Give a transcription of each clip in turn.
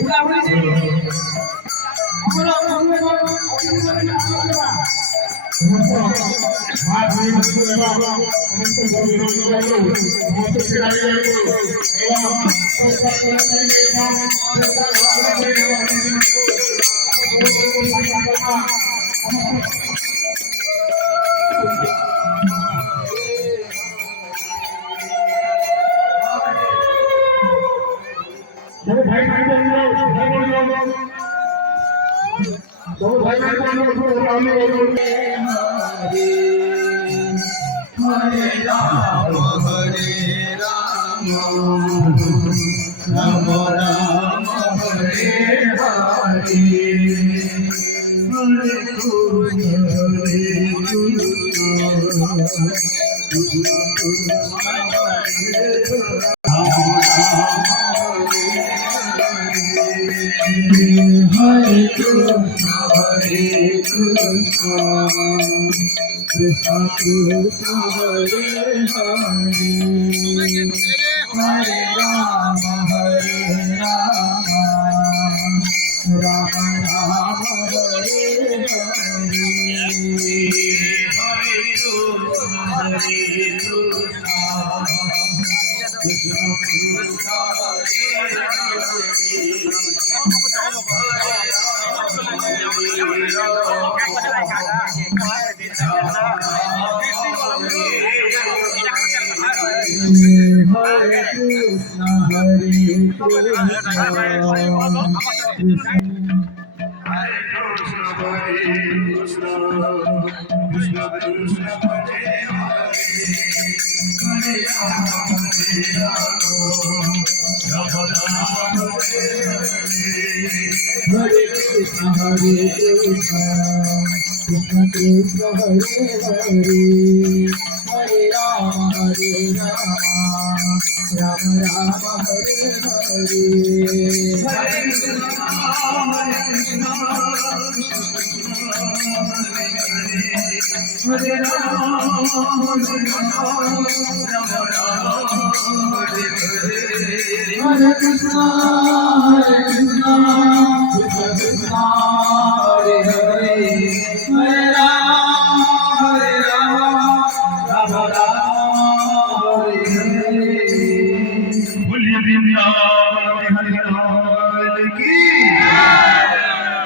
Hare Ram, Ram Ram, Hare Hare, Hare Krishna, Krishna Krishna Hare Hare, Hare Rama Rama Rama Hare Hare, Hare Krishna Krishna Krishna Hare Krishna Krishna Krishna Hare Hare Krishna Krishna Krishna Hare Hare, Hare Rama Rama Rama Hare Hare, Hare Krishna Hare Rama Hare Krishna Krishna Krishna Hare Hare, Hare Rama Rama Rama Hare Hare, बोलिए वृंदावन हरि लाल की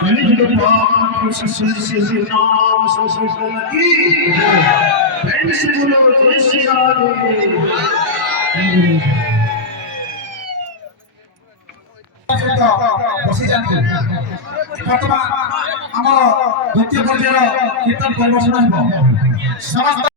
कलियुग पावन श्री नाम संकीर्तन की friend से बोलो जय श्री राधे। बसी जाते बर्तमान आम द्वितीय पर्यायर कीर्तन परिवेषण हो।